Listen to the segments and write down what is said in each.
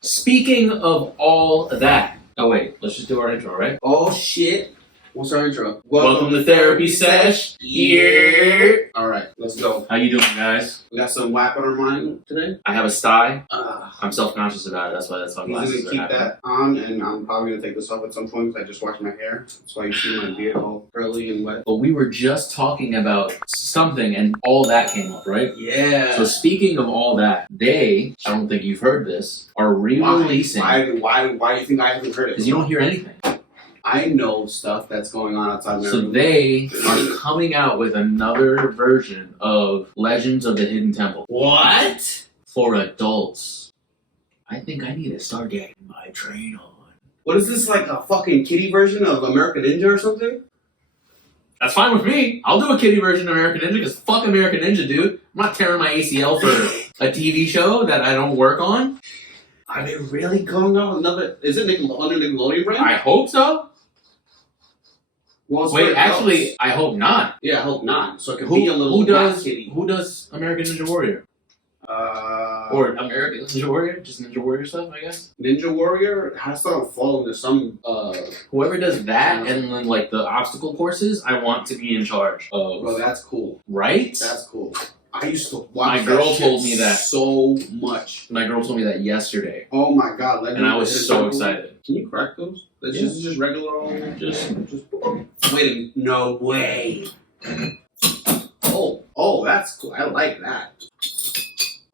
Speaking of all that. Oh wait, let's just do our intro, right? Oh shit. What's our intro? Welcome to Therapy Sesh. Yeah. Alright, let's go. How you doing, guys? We got some WAP on our mind today. I have a sty. I'm self-conscious about it. That's why I'm glasses gonna keep that on, and I'm probably gonna take this off at some point because I just washed my hair. That's why you see my beard all curly and wet. But we were just talking about something, and all that came up, right? Yeah. So speaking of all that, they, I don't think you've heard this, are re-releasing. Why do you think I haven't heard it? Because you don't hear anything. I know stuff that's going on outside my So room. they are coming out with another version of Legends of the Hidden Temple. What? For adults. I think I need to start getting my train on. What is this, like a fucking kiddie version of American Ninja or something? That's fine with me. I'll do a kiddie version of American Ninja because fuck American Ninja, dude. I'm not tearing my ACL for a TV show that I don't work on. Are they really going on with another? Is it under Nickelodeon brand? I hope so. Well, wait, actually, I hope not. Yeah, I hope not. So it could be a little kitty. Who does American Ninja Warrior? Or American Ninja Warrior? Just Ninja Warrior stuff, I guess? Ninja Warrior has to fall into some, Whoever does that and then, like, the obstacle courses, I want to be in charge of. Well, that's cool. Right? That's cool. I used to watch My girl told me that so much. My girl told me that yesterday. Oh my god. And I was so excited. Can you crack those? This is just regular old... Just... Wait, no way. Oh, that's cool. I like that.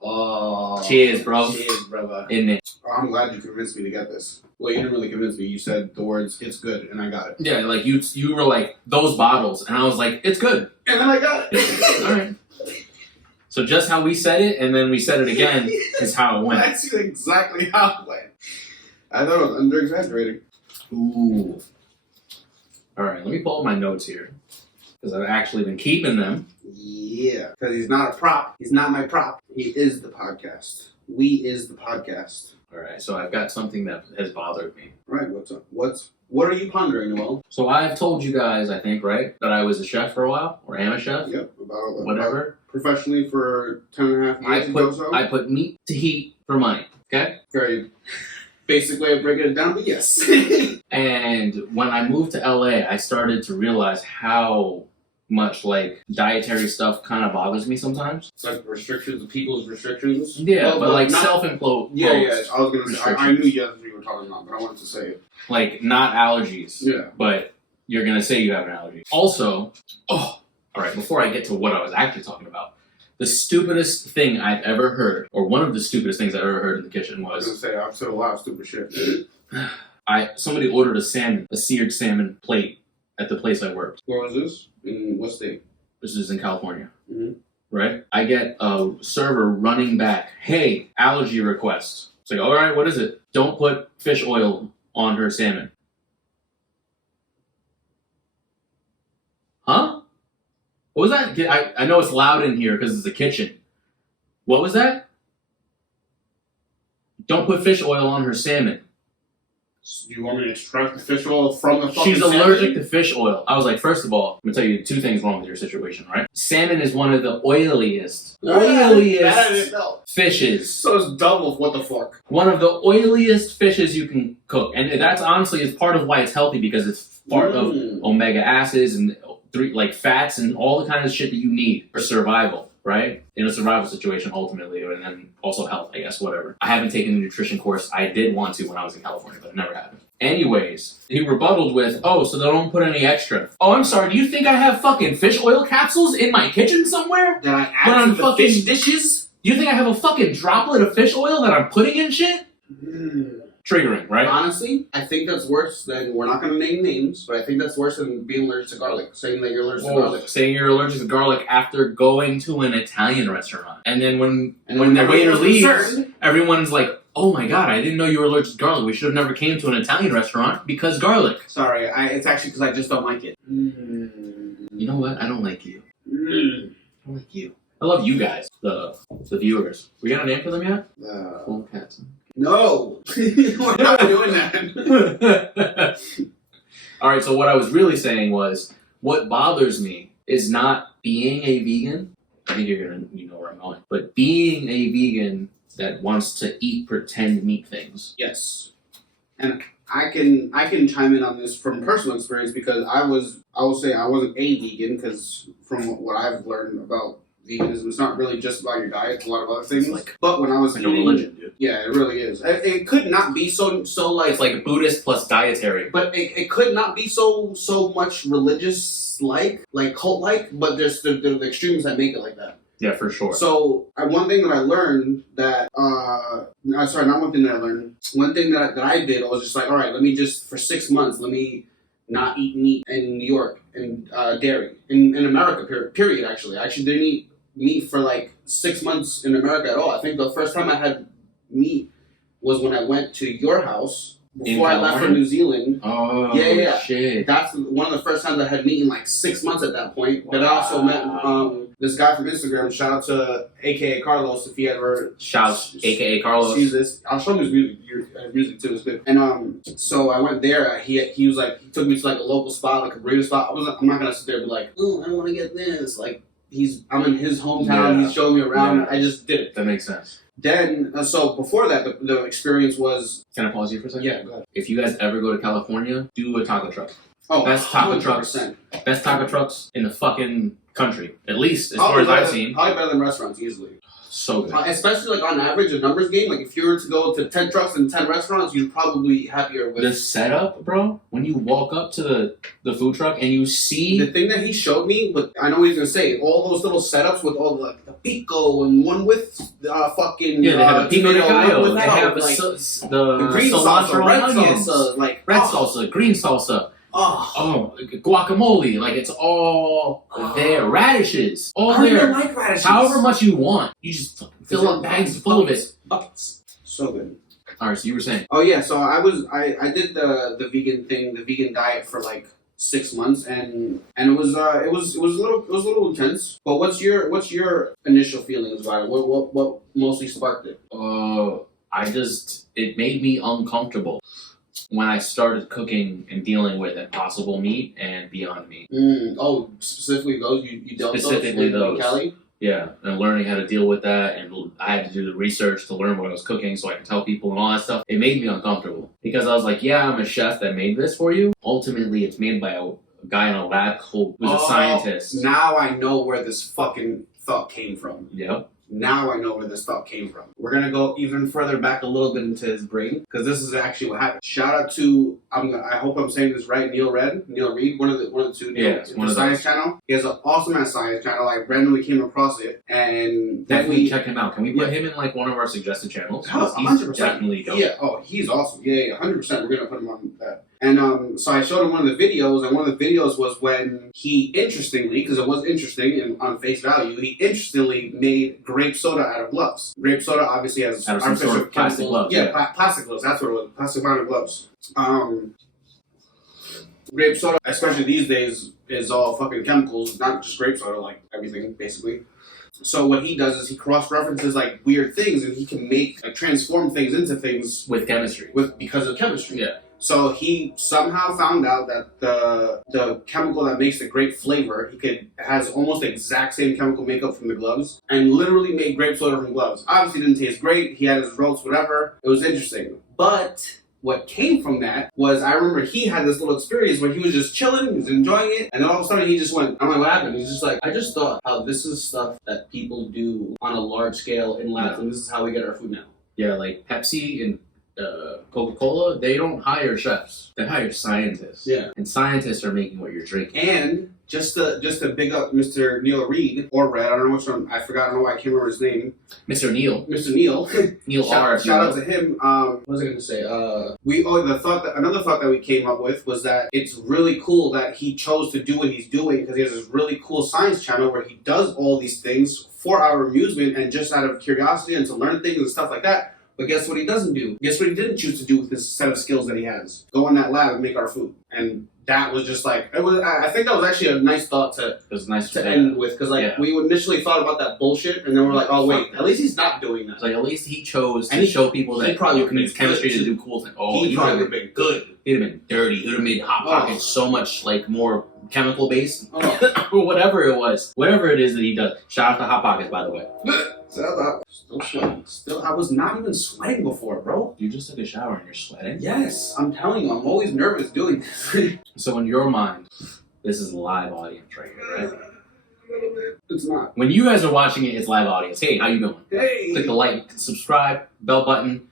Oh. Cheers, bro. Cheers, brother. In it. Oh, I'm glad you convinced me to get this. Well, you didn't really convince me. You said the words, it's good, and I got it. Yeah, like you were like, those bottles. And I was like, it's good. And then I got it. Alright. So just how we said it, and then we said it again, is how it went. That's exactly how it went. I thought I was under-exaggerating. Ooh. Alright, let me pull up my notes here. Because I've actually been keeping them. Yeah. Because he's not a prop. He's not my prop. He is the podcast. We is the podcast. Alright, so I've got something that has bothered me. Right, what's up? What are you pondering, Noel? So I've told you guys, I think, right, that I was a chef for a while, or am a chef. Yep, about whatever. Professionally for 10 and a half years I put meat to heat for money, okay? Very basic way of breaking it down, but yes. And when I moved to LA, I started to realize how much, like, dietary stuff kind of bothers me sometimes. It's like restrictions, people's restrictions. Yeah, well, but like not, self-imposed. Yeah, I was going to say, I knew that's what you were talking about, but I wanted to say it. Like, not allergies. Yeah. But you're going to say you have an allergy. Also, alright, before I get to what I was actually talking about, the stupidest thing I've ever heard, or one of the stupidest things I've ever heard in the kitchen was... I was going to say, I've said a lot of stupid shit. Somebody ordered a seared salmon plate at the place I worked. Where was this? In what state? This is in California. Mm-hmm. Right? I get a server running back, hey, allergy request. It's like, alright, what is it? Don't put fish oil on her salmon. Huh? What was that? I know it's loud in here because it's a kitchen. What was that? Don't put fish oil on her salmon. Do you want me to extract the fish oil from the fucking She's salmon? allergic to fish oil. I was like, first of all, I'm going to tell you two things wrong with your situation, right? Salmon is one of the oiliest fishes. So it's double, what the fuck? One of the oiliest fishes you can cook. And that's honestly is part of why it's healthy because it's part of omega acids and fats and all the kind of shit that you need for survival, right? In a survival situation, ultimately, and then also health, I guess, whatever. I haven't taken a nutrition course. I did want to when I was in California, but it never happened. Anyways, he rebutted with, so they don't put any extra. Oh, I'm sorry, do you think I have fucking fish oil capsules in my kitchen somewhere? Did I add to the fish dishes? Do you think I have a fucking droplet of fish oil that I'm putting in shit? Triggering, right? Honestly, I think that's worse than, we're not going to name names, but I think that's worse than being allergic to garlic. Saying that you're allergic to garlic. Saying you're allergic to garlic after going to an Italian restaurant. And then when the waiter leaves, everyone's like, oh my god, I didn't know you were allergic to garlic. We should have never came to an Italian restaurant because garlic. Sorry, it's actually because I just don't like it. You know what? I don't like you. I don't like you. I love you guys, the viewers. We got a name for them yet? Cool cats. No! We're not doing that. Alright, so what I was really saying was, what bothers me is not being a vegan. I think you know where I'm going. But being a vegan that wants to eat pretend meat things. Yes, and I can chime in on this from personal experience because I will say I wasn't a vegan because from what I've learned about veganism, it's not really just about your diet; it's a lot of other things. But when I was like eating, a religion, dude. Yeah, it really is. It could not be so like It's like Buddhist plus dietary. but it could not be so much religious like cult like, but there's the extremes that make it like that. Yeah, for sure. So one thing that I learned that sorry, not one thing that I learned. One thing that I did, I was just like, all right, let me just for 6 months, let me not eat meat in New York and dairy in America. Period. Actually, I actually didn't eat meat for like 6 months in America at all. I think the first time I had meat was when I went to your house before I left for New Zealand. Oh, yeah. Shit. That's one of the first times I had meat in like 6 months at that point. Wow. But I also met this guy from Instagram. Shout out to AKA Carlos if he ever AKA Carlos. Sees this. I'll show him his music too. It's good. And so I went there. He was like, he took me to like a local spot, like a burrito spot. I'm not gonna sit there and be like, oh, I don't want to get this. Like I'm in his hometown. Yeah. He's showing me around. Yeah. I just did it. That makes sense. Then, so before that, the experience was... Can I pause you for a second? Yeah, go ahead. If you guys ever go to California, do a taco truck. Oh, best taco 100%. Best taco trucks in the fucking country. At least, as far as I've seen. Probably better than restaurants, easily. So good. Especially, like, on average, a numbers game. Like, if you were to go to 10 trucks and 10 restaurants, you'd probably be happier with... The setup, bro, when you walk up to the food truck and you see... The thing that he showed me, but I know what he's going to say, all those little setups with all the pico and one with fucking... Yeah, they have a pico de gallo. They have like, the green cilantro, red onions, salsa, like... red salsa, green salsa. Oh, guacamole. Like, it's all there. Radishes. All I don't there. even like radishes. However much you want. You just fill up bags full of it. Buckets. So good. Alright, so you were saying. Oh yeah, so I did the vegan thing, the vegan diet for like 6 months, and it was a little intense. But what's your initial feelings about it? What mostly sparked it? It made me uncomfortable when I started cooking and dealing with Impossible Meat and Beyond Meat. Oh, specifically those you dealt with specifically those. In Cali? Yeah, and learning how to deal with that, and I had to do the research to learn what I was cooking so I could tell people and all that stuff. It made me uncomfortable because I was like, yeah, I'm a chef that made this for you. Ultimately, it's made by a guy in a lab who's a scientist. Now I know where this fucking thought came from. Yep. Now I know where this thought came from. We're gonna go even further back a little bit into his brain because this is actually what happened. Shout out to I hope I'm saying this right. Neil Reed, one of the two. Yeah, one of the science channel. He has an awesome ass science channel. I randomly came across it, and definitely check him out. Can we put him in like one of our suggested channels? 100%. Definitely dope. Yeah. Oh, he's awesome. Yeah, 100%. We're gonna put him on that. And so I showed him one of the videos, and one of the videos was when he interestingly, because it was interesting and on face value, he interestingly made grape soda out of gloves. Grape soda obviously has artificial plastic gloves. Yeah, plastic gloves. That's what it was. Plastic vinyl gloves. Grape soda, especially these days, is all fucking chemicals, not just grape soda, like everything basically. So what he does is he cross-references like weird things, and he can transform things into things with chemistry. Because of chemistry. Yeah. So he somehow found out that the chemical that makes the grape flavor, has almost the exact same chemical makeup from the gloves, and literally made grape soda from gloves. Obviously didn't taste great, he had his results, whatever. It was interesting. But what came from that was, I remember he had this little experience where he was just chilling, he was enjoying it, and then all of a sudden he just went, I'm like, what happened? He's just like, I just thought how this is stuff that people do on a large scale in labs, and this is how we get our food now. Yeah, like Pepsi and Coca-Cola, they don't hire chefs. They hire scientists. Yeah. And scientists are making what you're drinking. And just to big up Mr. Neil Reed, or Red, I don't know which one, I don't know why I can't remember his name. Mr. Neil. Mr. Neil. Neil R. Shout out to him. What was I going to say? Another thought that we came up with was that it's really cool that he chose to do what he's doing because he has this really cool science channel where he does all these things for our amusement and just out of curiosity and to learn things and stuff like that. But guess what he doesn't do? Guess what he didn't choose to do with this set of skills that he has? Go in that lab and make our food. And that was just like, I think that was actually a nice thought to end with. Because we initially thought about that bullshit, and then we're like, oh wait, at least he's not doing that. Like, at least he chose to show people that you can use chemistry to do cool things. Oh, he probably would have been good. He'd have been dirty. He would have made Hot Pockets so much like more chemical based. Or whatever it was. Whatever it is that he does. Shout out to Hot Pockets, by the way. Still sweating. Still, I was not even sweating before, bro. You just took a shower and you're sweating? Yes, I'm telling you, I'm always nervous doing this. So in your mind, this is a live audience right here, right? It's not. When you guys are watching it, it's live audience. Hey, how you doing? Hey! Click the like, subscribe, bell button,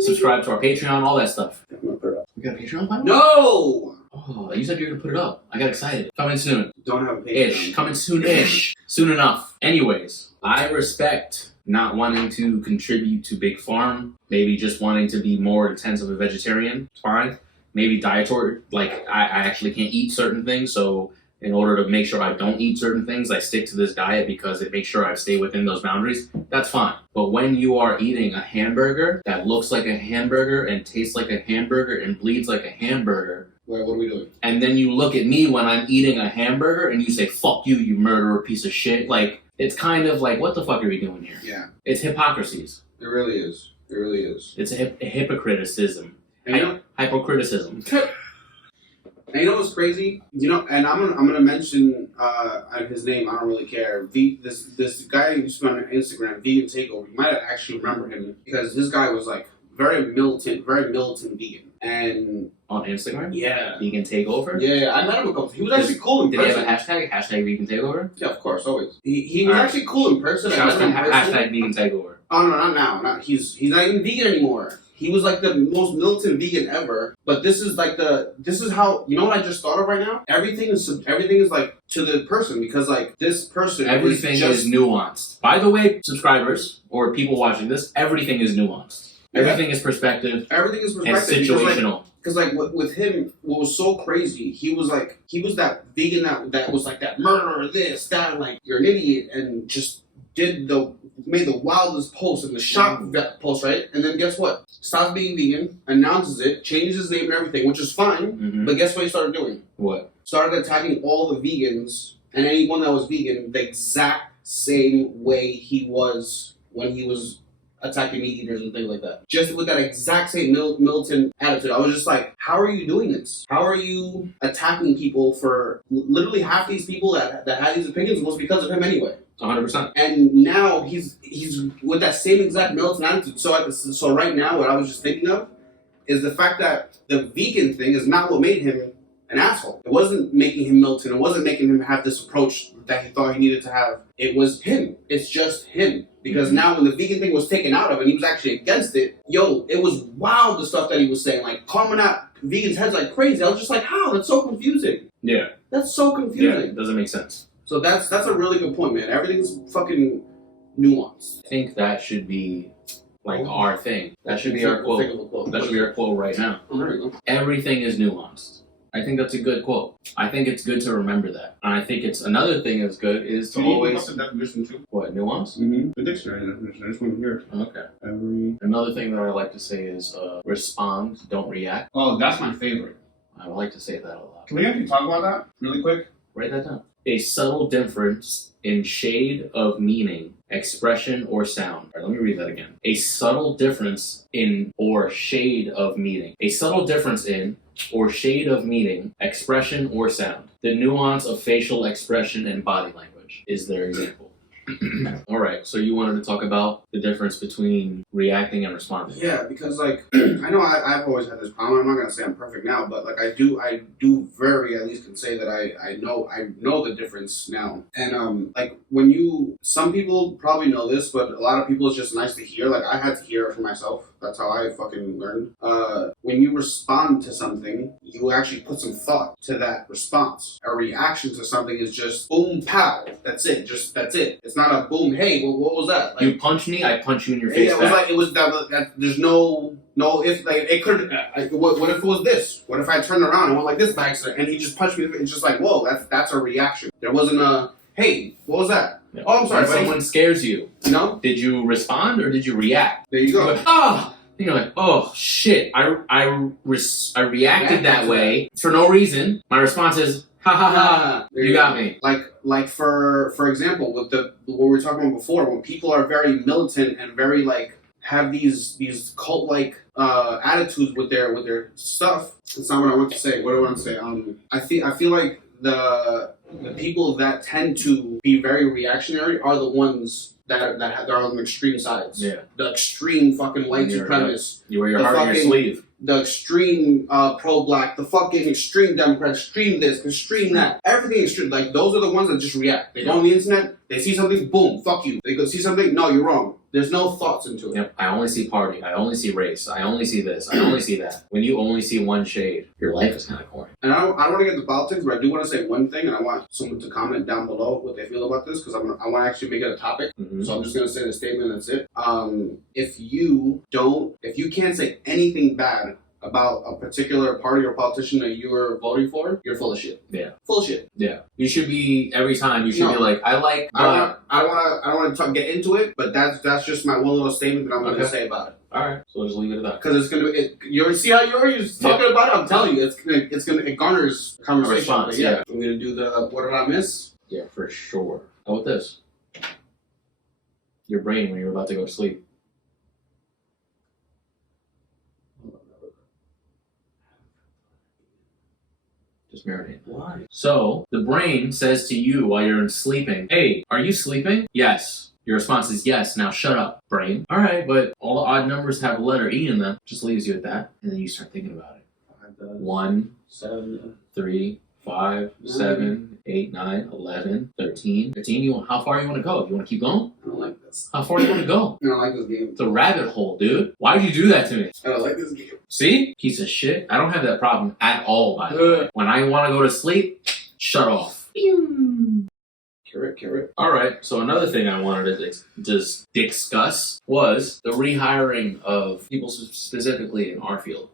subscribe to our Patreon, all that stuff. I'm gonna put it up. We got a Patreon button? No! Oh, you said you were gonna put it up. I got excited. Coming soon. Don't have a Patreon. Ish. Coming soon-ish. Soon enough. Anyways, I respect not wanting to contribute to Big Farm. Maybe just wanting to be more intense of a vegetarian. Fine. Maybe dietary. Like, I actually can't eat certain things, so in order to make sure I don't eat certain things, I stick to this diet because it makes sure I stay within those boundaries. That's fine. But when you are eating a hamburger that looks like a hamburger and tastes like a hamburger and bleeds like a hamburger, Wait, what are we doing? and then you look at me when I'm eating a hamburger and you say, fuck you, you murderer piece of shit, like, it's kind of like, what the fuck are we doing here? Yeah. It's hypocrisies. It really is. It really is. It's a hypocriticism. And you know, Hypocriticism. and you know what's crazy? You know, and I'm gonna mention his name. I don't really care. This guy who used to be on Instagram, Vegan Takeover. You might actually remember him because this guy was like very militant vegan. And On Instagram? yeah, Vegan Takeover? yeah, I met him a couple. He was actually cool in Did he person. have a hashtag? Hashtag Vegan Takeover? Yeah, of course, always. He was Alright. actually cool in person. I Shout out met him to in person. hashtag Vegan Takeover. Oh no, not now. Not he's not even vegan anymore. He was like the most militant vegan ever. But this is how, you know what I just thought of right now? Everything is like to the person, because like this person Everything is nuanced. By the way, subscribers or people watching this, everything is nuanced. Yeah. Everything is perspective Everything is and perspective. situational. Because like with him, what was so crazy, he was that vegan that was like that murderer, this, that, like you're an idiot, and just made the wildest post and the shock post, right? And then guess what? Stops being vegan, announces it, changes his name and everything, which is fine. Mm-hmm. But guess what he started doing? What? Started attacking all the vegans and anyone that was vegan the exact same way he was when he was attacking meat eaters and things like that. Just with that exact same militant attitude. I was just like, how are you doing this? How are you attacking people for literally half these people that had these opinions was because of him anyway? 100%. And now he's with that same exact militant attitude. So right now, what I was just thinking of is the fact that the vegan thing is not what made him an asshole. It wasn't making him militant. It wasn't making him have this approach that he thought he needed to have. It was him. It's just him. Because now when the vegan thing was taken out of it and he was actually against it, it was wild the stuff that he was saying. Like, coming at vegans' heads like crazy. I was just like, how? That's so confusing. Yeah. That's so Yeah, confusing. it doesn't make sense. So that's a really good point, man. Everything's fucking nuanced. I think that should be like our thing. That should be our We'll think quote. of a quote. That should be our quote right now. Oh, there you go. Everything is nuanced. I think that's a good quote. I think it's good to remember that. And I think it's another thing that's good is to always... the definition too? What, nuance? Mm-hmm. The dictionary definition. I just want to hear it. Okay. Every... Another thing that I like to say is respond, don't react. Oh, that's my favorite. I like to say that a lot. Can we actually talk about that really quick? Write that down. A subtle difference in shade of meaning, expression, or sound. All right, let me read that again. A subtle difference in or shade of meaning. A subtle difference in or shade of meaning, expression, or sound. The nuance of facial expression and body language is their example. All right, so you wanted to talk about the difference between reacting and responding. Yeah, because like I know I've always had this problem. I'm not gonna say I'm perfect now, but like I do very at least can say that I know the difference now. And like when some people probably know this, but a lot of people it's just nice to hear. Like I had to hear it for myself. That's how I fucking learned. When you respond to something, you actually put some thought to that response. A reaction to something is just boom, pow. That's it. That's it. It's not a boom. Hey, what was that? Like, You punch me, I punch you in your face. yeah, it was that. There's no. If like it could. What if it was this? What if I turned around and went like this back, and he just punched me? It's just like, whoa, that's a reaction. There wasn't a hey, what was that? Yeah. Oh, I'm sorry. When someone scares you, No. did you respond or did you react? There you You go. go, oh! And you're like, oh shit! I reacted that way for no reason. My response is, ha ha ha! There You got me. Like for example, with what we were talking about before, when people are very militant and very like have these cult like attitudes with their stuff. That's not what I want to say. What do I want to say? I feel like the people that tend to be very reactionary are the ones that are on the extreme sides. Yeah. The extreme fucking white supremacists. You wear your heart on your sleeve. The extreme pro-black, the fucking extreme Democrat, extreme this, extreme that. Everything extreme. Like, those are the ones that just react. They go on the internet, they see something, boom, fuck you. They go see something, no, you're wrong. There's no thoughts into it. Yep. I only see party. I only see race. I only see this. I only see that. When you only see one shade, your life is kind of corny. And I don't want to get into politics, but I do want to say one thing, and I want someone to comment down below what they feel about this, because I want to actually make it a topic. Mm-hmm. So I'm just going to say the statement, that's it. If you can't say anything bad about a particular party or politician that you are voting for, you're full of shit. Yeah. Full of shit. Yeah. You should be, every time, you should be like, I don't want to get into it, but that's just my one little statement that I'm going to say about it. Alright, so we'll just leave it at that. Because it's gonna, you see how you're always talking about it. I'm telling you, it garners conversation. A response, yeah. I'm gonna do the what did I miss? Yeah, for sure. How about this? Your brain when you're about to go to sleep. Just marinate. Why? So the brain says to you while you're sleeping, "Hey, are you sleeping?" Yes. Your response is yes. Now shut up, brain. All right, but all the odd numbers have a letter E in them. Just leaves you at that, and then you start thinking about it. 1, 7, 3, 5, 7, 8, 9, 11, 13. 13. How far you want to go? You want to keep going? I don't like this. How far do you want to go? I don't like this game. It's a rabbit hole, dude. Why'd you do that to me? I don't like this game. See? Piece of shit. I don't have that problem at all, by the way. When I want to go to sleep, shut off. Carrot. Alright, so another thing I wanted to just discuss was the rehiring of people specifically in our field.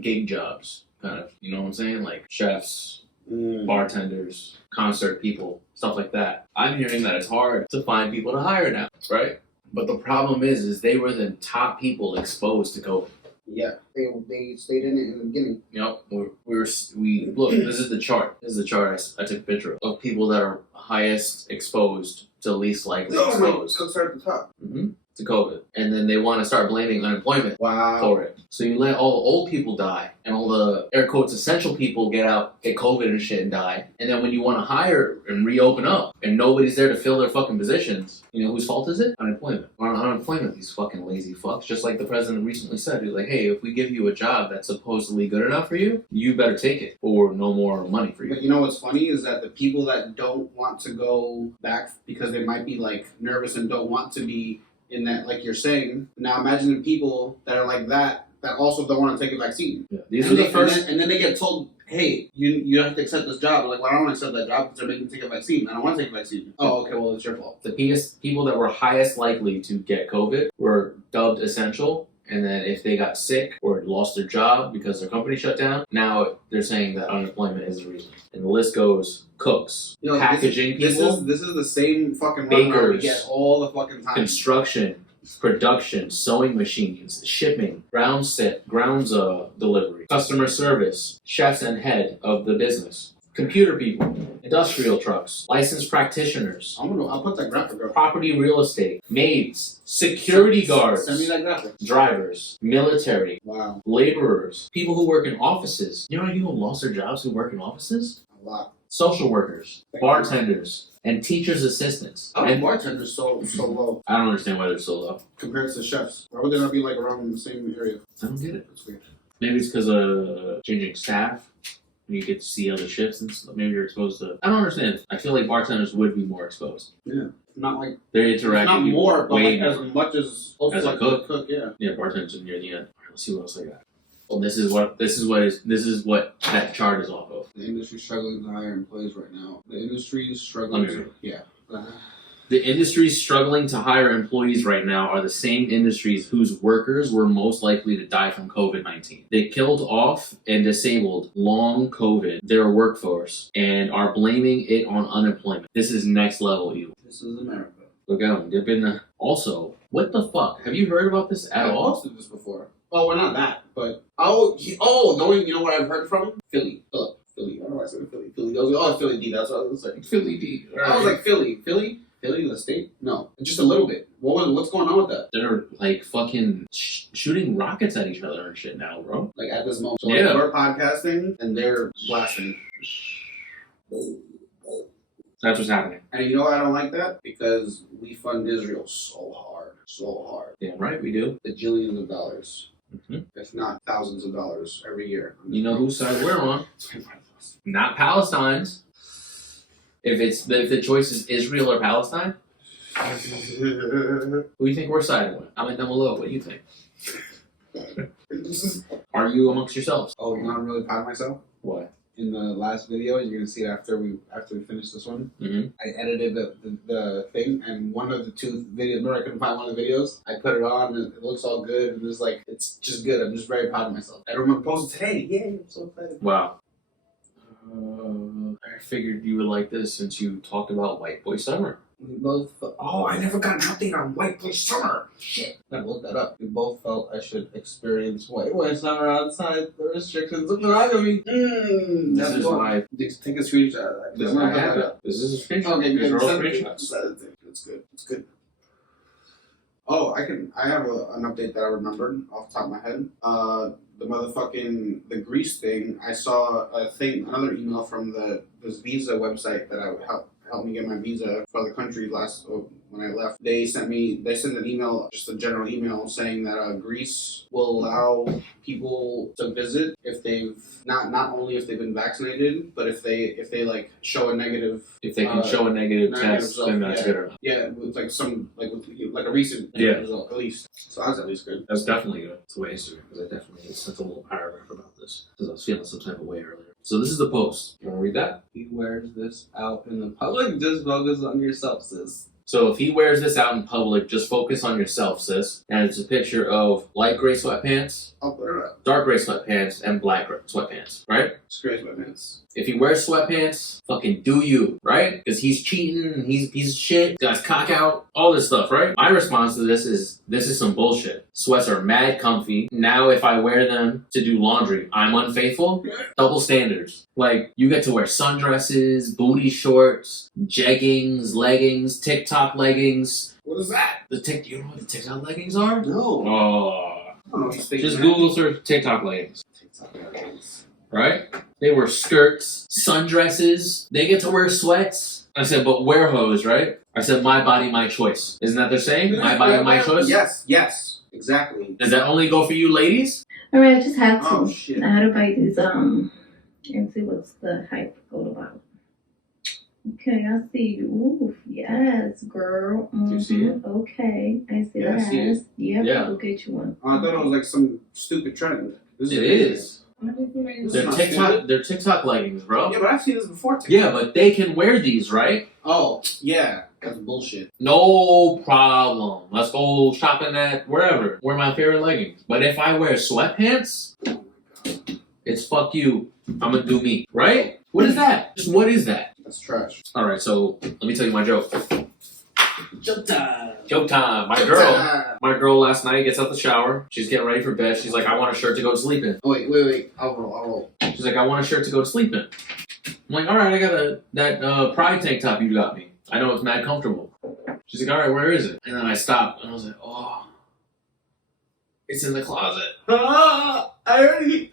Gig jobs, kind of. You know what I'm saying? Like chefs, bartenders, concert people, stuff like that. I'm hearing that it's hard to find people to hire now, right? But the problem is they were the top people exposed to COVID. Yeah, they stayed in it in the beginning. Yep, we look. This is the chart. This is the chart I took a picture of people that are highest exposed to least likely exposed. Let's start at the top. To COVID, and then they want to start blaming unemployment for it. So you let all the old people die, and all the air quotes essential people get COVID and shit and die. And then when you want to hire and reopen up, and nobody's there to fill their fucking positions, you know whose fault is it? Unemployment. On unemployment, these fucking lazy fucks. Just like the president recently said, he's like, hey, if we give you a job that's supposedly good enough for you, you better take it, or no more money for you. But you know what's funny is that the people that don't want to go back because they might be like nervous and don't want to be in that, like you're saying. Now imagine the people that are like that also don't want to take a vaccine. Yeah. These are the first, and then they get told, hey, you have to accept this job. Like, well, I don't want to accept that job because they're making me take a vaccine. I don't want to take a vaccine. Oh, okay, well, it's your fault. The people that were highest likely to get COVID were dubbed essential. And then if they got sick or lost their job because their company shut down, now they're saying that unemployment is the reason. And the list goes: cooks, packaging people. This is the same fucking bakers, we get all the fucking time. Construction, production, sewing machines, shipping, grounds delivery, customer service, chefs and head of the business, computer people, industrial trucks, licensed practitioners. I'll put that graphic up. Property real estate, maids, security guards, send me that graphic. Drivers, military, wow, laborers, people who work in offices. You know how many people lost their jobs who work in offices? A lot. Social workers, bartenders, and teachers' assistants. And bartenders so low. I don't understand why they're so low. Compared to chefs. Why would they not be like around the same area? I don't get it. It's weird. Maybe it's because of changing staff. You get to see other shifts and stuff. Maybe you're exposed to. I don't understand. I feel like bartenders would be more exposed. Yeah. Not like they're interacting. Not more, but way like as much as a cook. Yeah. Yeah, bartenders near the end. Alright, let's see what else I got. Well, this is what that chart is off of. The industry is struggling to hire employees right now. The industry is struggling The industries struggling to hire employees right now are the same industries whose workers were most likely to die from COVID-19. They killed off and disabled long COVID their workforce and are blaming it on unemployment. This is next level evil. This is America. Look at them. They've been also. What the fuck? Have you heard about this at all? I posted this before. Oh, well, not that, but you know what I've heard from Philly. Why do I say Philly? Philly D. That's what I was saying. Philly D. Right. I was like Philly, the state. No, just a little bit. What's going on with that? They're like fucking shooting rockets at each other and shit now, bro. Like at this moment. So like, we're podcasting and they're blasting. That's what's happening. And you know why I don't like that? Because we fund Israel so hard. Yeah, right. We do. Bajillions of dollars, Mm-hmm. if not thousands of dollars every year. You know whose side we're on? Not Palestine's. If the choice is Israel or Palestine, who do you think we're siding with? Comment down below. What do you think? Argue amongst yourselves. Oh, you know I'm really proud of myself? What? In the last video, you're gonna see it after we finish this one. Mm-hmm. I edited the thing, and one of the two videos. Remember, I couldn't find one of the videos. I put it on, and it looks all good, and it's like it's just good. I'm just very proud of myself. I remember posting today. Yay! I'm so excited. Wow. I figured you would like this since you talked about White Boy Summer. We both. Oh, I never got an update on White Boy Summer. Shit. I looked that up. We both felt I should experience White Boy Summer outside the restrictions of monogamy. This is why. Take a screenshot of that. This is why I have it. This is a screenshot. Okay, good. These are all Send it. screenshots. It's good. It's good. Oh, I have an update that I remembered off the top of my head. The Greece thing. I saw another email from this visa website that helped me get my visa for the country when I left. They sent an email, just a general email saying that Greece will allow people to visit if they've not only if they've been vaccinated, but if they like show a negative. If they can show a negative test, result, then that's good. Yeah, with like a recent result at least. So that's at least good. That's definitely good. It's way easier because I definitely sent a little paragraph about this because I was feeling some type of way earlier. So this is the post. You want to read that? He wears this out in the public. Just focus on yourself, sis. So if he wears this out in public, just focus on yourself, sis. And it's a picture of light gray sweatpants, I'll put it up. dark gray sweatpants, and black sweatpants, right? It's great sweatpants. If he wears sweatpants, fucking do you, right? Because he's cheating, and he's a piece of shit, got his cock out, all this stuff, right? My response to this is some bullshit. Sweats are mad comfy. Now if I wear them to do laundry, I'm unfaithful? Double standards. Like, you get to wear sundresses, booty shorts, jeggings, leggings, TikTok leggings. What is that? You know what the TikTok leggings are? No. Oh. I don't know. He's Just Google search TikTok leggings. Right? They wear skirts, sundresses. They get to wear sweats. I said, but wear hose, right? I said, my body, my choice. Isn't that they're saying? My body, my choice? Yes, exactly. Does that only go for you ladies? Alright, I just had to. Oh, shit. I had to buy these, and see what's the hype all about. Okay, I see you. Ooh, yes, girl. Do you see it? Okay, I see Yeah, I that. see it. Yeah, we'll get you one. Oh, I thought it was like some stupid trend. It is. This They're not TikTok leggings, bro. Yeah, but I've seen this before. Yeah, but they can wear these, right? Oh, yeah. That's bullshit. No problem. Let's go shopping at wherever. Wear my favorite leggings. But if I wear sweatpants, it's fuck you. I'm gonna do me, right? What is that? Just what is that? That's trash. Alright, so let me tell you my joke. Joke time. Joke time. My girl last night gets out the shower. She's getting ready for bed. She's like, I want a shirt to go to sleep in. Oh, wait. I'll roll. She's like, I want a shirt to go to sleep in. I'm like, alright, I got that Pride tank top you got me. I know it's mad comfortable. She's like, alright, where is it? And then I stopped and I was like, oh, it's in the closet. I already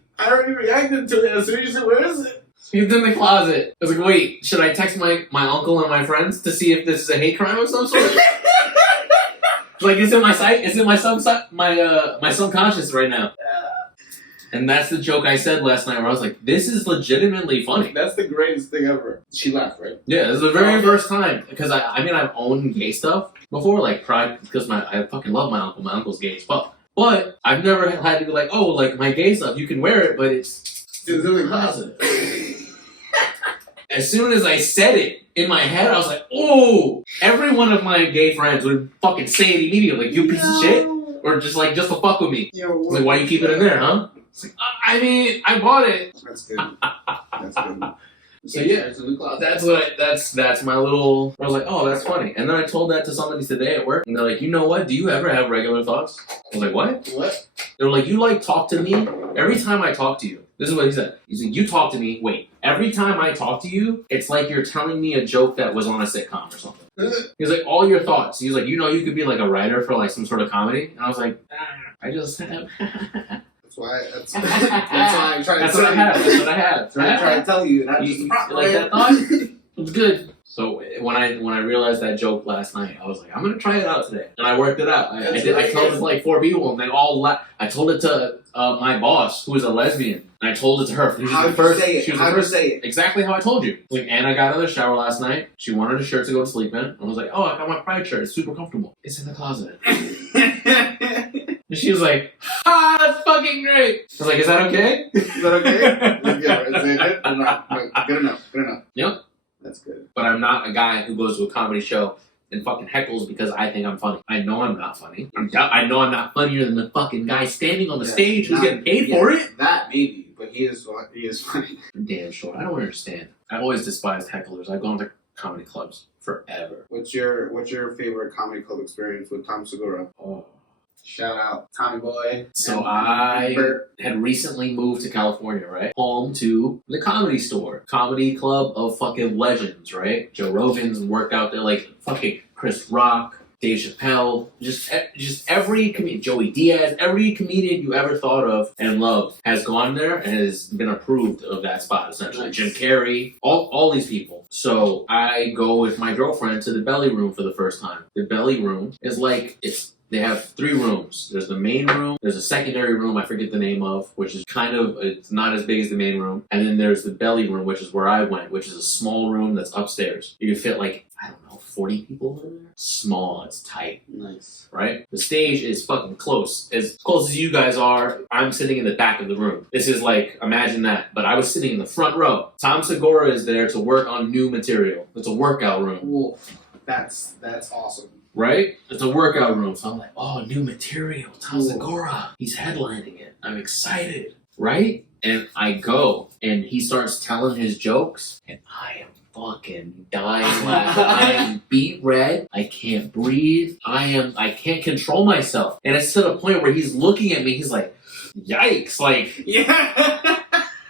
reacted to it as soon as you said, where is it? It's in the closet. I was like, wait, should I text my uncle and my friends to see if this is a hate crime of some sort? Like, it's in my sight. It's in my subconscious right now. And that's the joke I said last night where I was like, this is legitimately funny. That's the greatest thing ever. She laughed, right? Yeah, this is the very first time. Because I mean, I've owned gay stuff before, like Pride, because I fucking love my uncle. My uncle's gay as fuck. But I've never had to be like, oh, like my gay stuff, you can wear it, but it's in the closet. As soon as I said it in my head, I was like, oh! Every one of my gay friends would fucking say it immediately, like, you piece of shit? Or just to fuck with me. Like, why you keep it in there, huh? It's like, I mean, I bought it. That's good. That's good. So yeah, that's my little. I was like, oh, that's funny. And then I told that to somebody today at work, and they're like, you know what? Do you ever have regular thoughts? I was like, what? What? They were like, you like talk to me every time I talk to you. This is what he said. He's like, you talk to me. Wait, every time I talk to you, it's like you're telling me a joke that was on a sitcom or something. He's like, all your thoughts. He's like, you know, you could be like a writer for like some sort of comedy. And I was like, I just have. That's why I'm trying to That's what I have. That's what I have. trying to try to tell you. You like that thought? It's good. So when I realized that joke last night, I was like, I'm gonna try it out today, and I worked it out. I told it to like 4 people, and they all I told it to my boss, who is a lesbian, and I told it to her. How did you say it? How did you say it? Exactly how I told you. Like, Anna got out of the shower last night. She wanted a shirt to go to sleep in. I was like, oh, I got my Pride shirt. It's super comfortable. It's in the closet. And she was like, ah, that's fucking great. I was like, is that okay? Is that okay? Yeah, is it good? Or not? Good enough. Good enough. Yep. That's good. But I'm not a guy who goes to a comedy show and fucking heckles because I think I'm funny. I know I'm not funny. I know I'm not funnier than the fucking guy standing on the stage who's getting paid for it. That maybe, but he is funny. Damn sure. I don't understand. I've always despised hecklers. I've gone to comedy clubs forever. What's your favorite comedy club experience with Tom Segura? Oh. Shout out, Tommy Boy. So I had recently moved to California, right? Home to the Comedy Store. Comedy club of fucking legends, right? Joe Rogan's worked out there, like fucking Chris Rock, Dave Chappelle, just every comedian, Joey Diaz, every comedian you ever thought of and loved has gone there and has been approved of that spot, essentially. Nice. Jim Carrey, all these people. So I go with my girlfriend to the Belly Room for the first time. The Belly Room is like, they have 3 rooms. There's the main room, there's a secondary room I forget the name of, which is it's not as big as the main room. And then there's the Belly Room, which is where I went, which is a small room that's upstairs. You can fit like, I don't know, 40 people in there? Small, it's tight. Nice. Right? The stage is fucking close. As close as you guys are, I'm sitting in the back of the room. This is like, imagine that. But I was sitting in the front row. Tom Segura is there to work on new material. It's a workout room. Whoa. That's awesome. Right? It's a workout room. So I'm like, oh, new material. Tom Segura. He's headlining it. I'm excited. Right? And I go, and he starts telling his jokes, and I am fucking dying laughing. I am beet red. I can't breathe. I can't control myself. And it's to the point where he's looking at me. He's like, yikes. Like, yeah.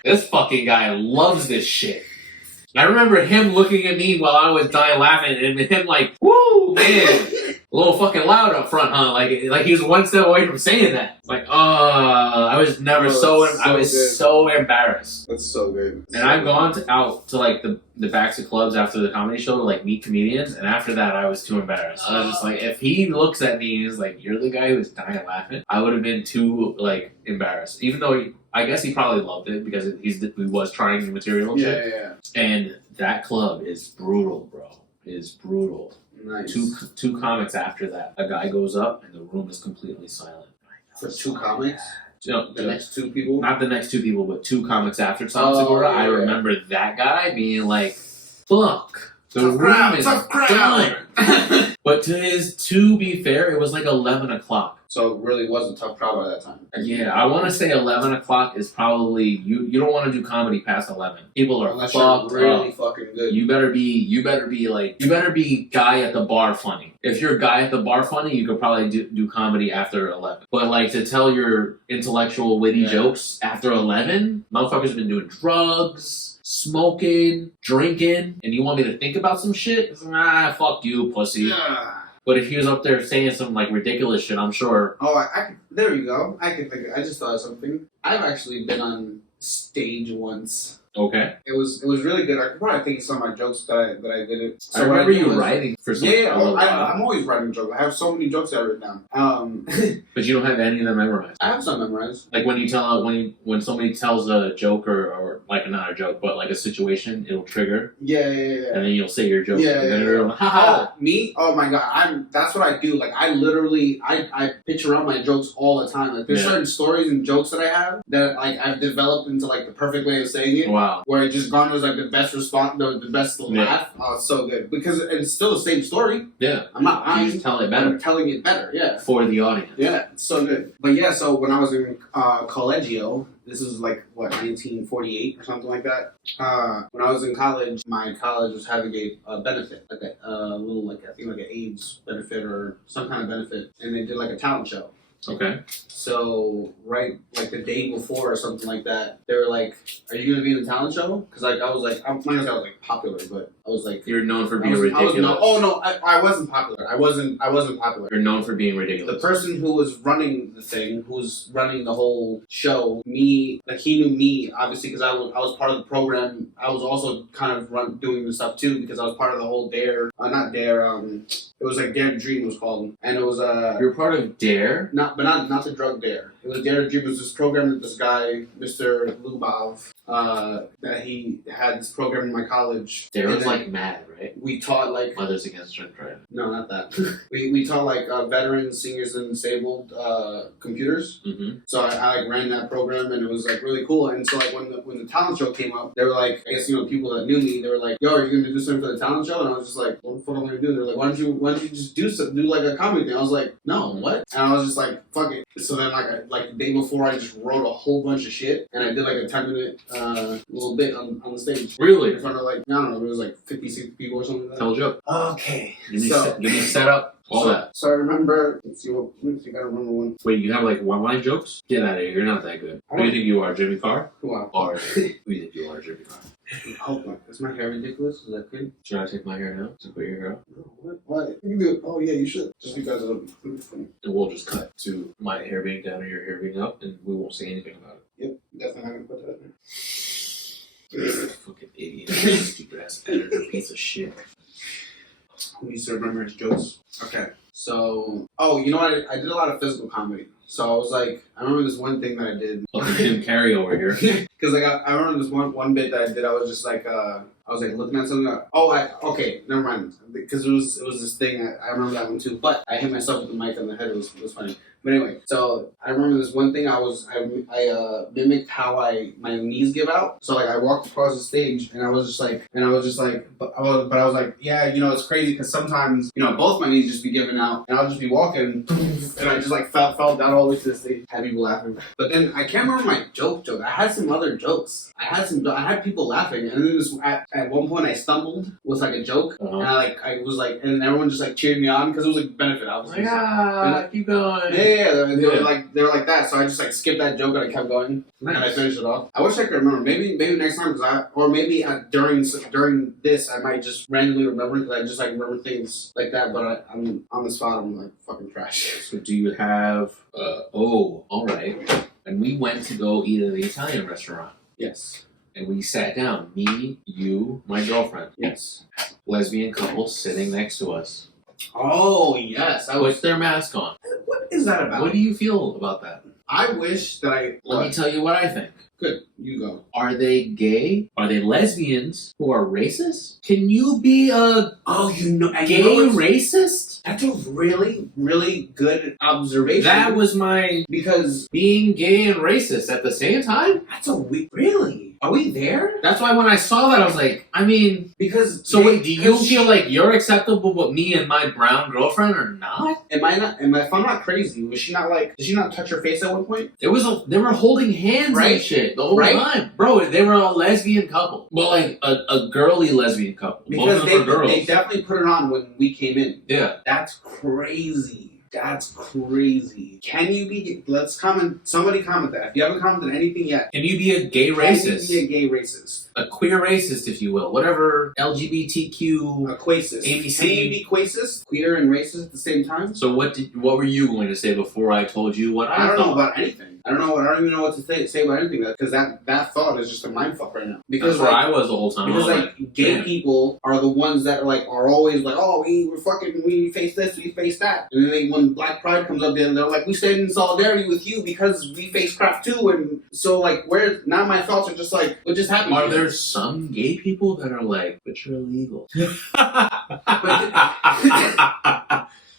This fucking guy loves this shit. I remember him looking at me while I was dying laughing, and him like, woo, man. A little fucking loud up front, huh? Like he was one step away from saying that. It's like, I was never so embarrassed. That's so good. And I've gone out to like the backs of clubs after the comedy show to like meet comedians, and after that I was too embarrassed. I was just like, if he looks at me and is like, you're the guy who was dying laughing, I would have been too like embarrassed. Even though I guess he probably loved it because he was trying new material and shit. Yeah. And that club is brutal, bro. It is brutal. Nice. Two comics after that, a guy goes up and the room is completely silent. For 2 comics? No, the next 2 people? Not the next 2 people, but 2 comics after Tom Segura. I remember that guy being like, fuck, the room is done. But to be fair, it was like 11 o'clock. So it really was a tough crowd by that time. Yeah, I want to say 11 o'clock is probably, you don't want to do comedy past 11. People are Unless fucked you're really up. fucking good. You better be guy at the bar funny. If you're guy at the bar funny, you could probably do comedy after 11. But like to tell your intellectual witty jokes after 11, motherfuckers have been doing drugs, smoking, drinking, and you want me to think about some shit? It's like, fuck you, pussy. Yeah. But if he was up there saying some like ridiculous shit, I'm sure. Oh, there you go. I can think. I just thought of something. I've actually been on stage once. Okay. It was really good. I could probably think of some of my jokes that I did it. So I remember you writing for some. Yeah, I'm always writing jokes. I have so many jokes I've written down. But you don't have any of them memorized. I have some memorized. Like when somebody tells a joke or like not a joke, but like a situation, it'll trigger. Yeah. And then you'll say your joke. Yeah. And then everyone, haha. Me? Oh my god! That's what I do. Like I literally, I pitch around my jokes all the time. Like there's certain stories and jokes that I have that like I've developed into like the perfect way of saying it. Wow. Where it just garners like the best response, the best laugh. Oh, it's so good because it's still the same story. Yeah. I'm just telling it better. I'm telling it better. Yeah. For the audience. Yeah, it's so good. But yeah, so when I was in collegio, this was like what 1948 or something like that. When I was in college, my college was having a benefit, like a little like I think like an AIDS benefit or some kind of benefit, and they did like a talent show. Okay. So right, like the day before or something like that, they were like, "Are you gonna be in the talent show?" Because like I was like, I'm not gonna say I was like popular, but I was like, You're known for I being was, ridiculous. I wasn't popular. I wasn't popular. You're known for being The ridiculous. person who was running the thing, who was running the whole show, me, like he knew me obviously because I was part of the program. I was also kind of doing the stuff too because I was part of the whole Dare, not Dare. It was like Dare to Dream was called, and it was You're part of Dare. not the drug Dare. It was Dare to Dream. It was this program that this guy, Mr. Lubov, that he had this program in my college. Dare And was then like mad, right? we taught like Mothers Against Drug Crime. no, not that. we taught like veterans, seniors, and disabled computers. Mm-hmm. So I like ran that program, and it was like really cool. And so like when the talent show came up, they were like, I guess people that knew me, they were like, "Yo, are you gonna do something for the talent show?" And I was just like, "What the fuck am I gonna do?" They're like, "Why don't you just do like a comedy thing?" I was like, "No, what?" And I was just like, "Fuck it." So then like the day before, I just wrote a whole bunch of shit, and I did like a 10-minute little bit on the stage. Really? In front of like, I don't know, it was like 50, 60 people or something like that. Tell a joke. Okay. Give me So, give me a setup. All that. So I remember, let me see if I can remember one. Wait, you have like one-line jokes? Get out of here. You're not that good. Who do you think you are, Jimmy Carr? Wow. Or who do you think you are, Jimmy Carr? Oh my, is my hair ridiculous? Is that good? Should I take my hair now to put your hair up? No, what? Why? You can do it. Oh yeah, you should. Just because it'll be funny. And we'll just cut to my hair being down and your hair being up, and we won't say anything about it. Yep, definitely not gonna put that in there. Fucking idiot. Stupid ass editor, piece of shit. Who needs to remember his jokes? Okay. So, you know what? I did a lot of physical comedy. So I was like, I remember this one thing that I did. Look him carry over here. Because like I remember this one bit that I did. I was just like, I was like looking at something. Okay, never mind. Because it was this thing. I remember that one too. But I hit myself with the mic on the head. It was funny. But anyway, so I remember this one thing. I mimicked how my knees give out. So like I walked across the stage and I was just like, but I was like, yeah, it's crazy because sometimes both my knees just be giving out and I'll just be walking and I just like fell down all the way to the stage. Had people laughing. But then I can't remember my joke. I had some other jokes. I had people laughing and then at one point I stumbled with like a joke and I was like, and everyone just like cheered me on because it was like benefit. I was like, keep going. Yeah, they were like that. So I just like skipped that joke and I kept going, and I finished it off. I wish I could remember. Maybe next time, during this, I might just randomly remember because I just like remember things like that. But I'm on the spot. I'm like fucking trash. So do you have? All right. And we went to go eat at the Italian restaurant. Yes. And we sat down. Me, you, my girlfriend. Yes. Lesbian couple sitting next to us. Oh yes. With their mask on. What is that about? What do you feel about that? I wish that I. Let me tell you what I think. Good. You go. Are they gay? Are they lesbians who are racist? Can you be a gay racist? That's a really, really good observation. That was my because being gay and racist at the same time. That's really. Are we there? That's why when I saw that I was like, I mean, because so wait, do you feel like you're acceptable with me and my brown girlfriend or not? If I'm not crazy, was she not like? Did she not touch her face at one point? They were holding hands and shit the whole time, bro. They were a lesbian couple, but like a girly lesbian couple. Because both of them are girls. They definitely put it on when we came in. Yeah, that's crazy. That's crazy. Can you be? Let's comment. Somebody comment that. If you haven't commented anything yet, can you be a gay racist? Can you be a gay racist? A queer racist, if you will. Whatever LGBTQ. A quasis. ABC. Can you be quasis, queer, and racist at the same time? So what were you going to say before I told you what I don't know about anything. I don't even know what to say about anything because that thought is just a mindfuck right now. Because that's where I was the whole time. Because gay people are the ones that are always like, oh, we face this, we face that, and then when Black Pride comes up, then they're like, we stand in solidarity with you because we face crap too, and so now my thoughts are just like, what just happened? Are there some gay people that are like, but you're illegal?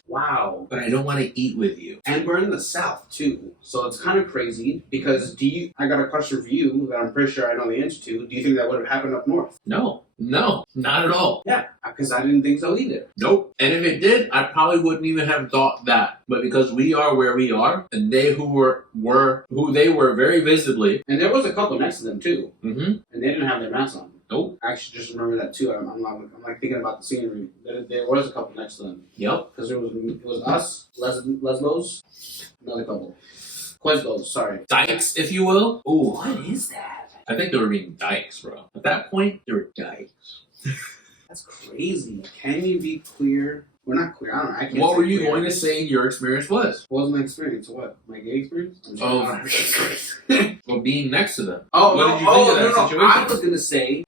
Wow. But I don't want to eat with you. And we're in the South, too. So it's kind of crazy because I got a question for you that I'm pretty sure I know the answer to. Do you think that would have happened up north? No, not at all. Yeah, because I didn't think so either. Nope. And if it did, I probably wouldn't even have thought that. But because we are where we are, and they who they were very visibly. And there was a couple next to them, too. Mm-hmm. And they didn't have their masks on. Nope. I actually just remember that too. I'm like thinking about the scenery. There was a couple next to them. Yep. Because it was us, Lesbos, another couple. Quezbos, sorry. Dykes, if you will. Ooh, what is that? I think they were being dykes, bro. At that point, they were dykes. That's crazy. Can you be queer? We're not queer. I don't know. I can't What say were you queer. going to say your experience was? What was my experience? What? My gay experience? Well, being next to them. Oh, What no, did you think of that no. situation? I was gonna say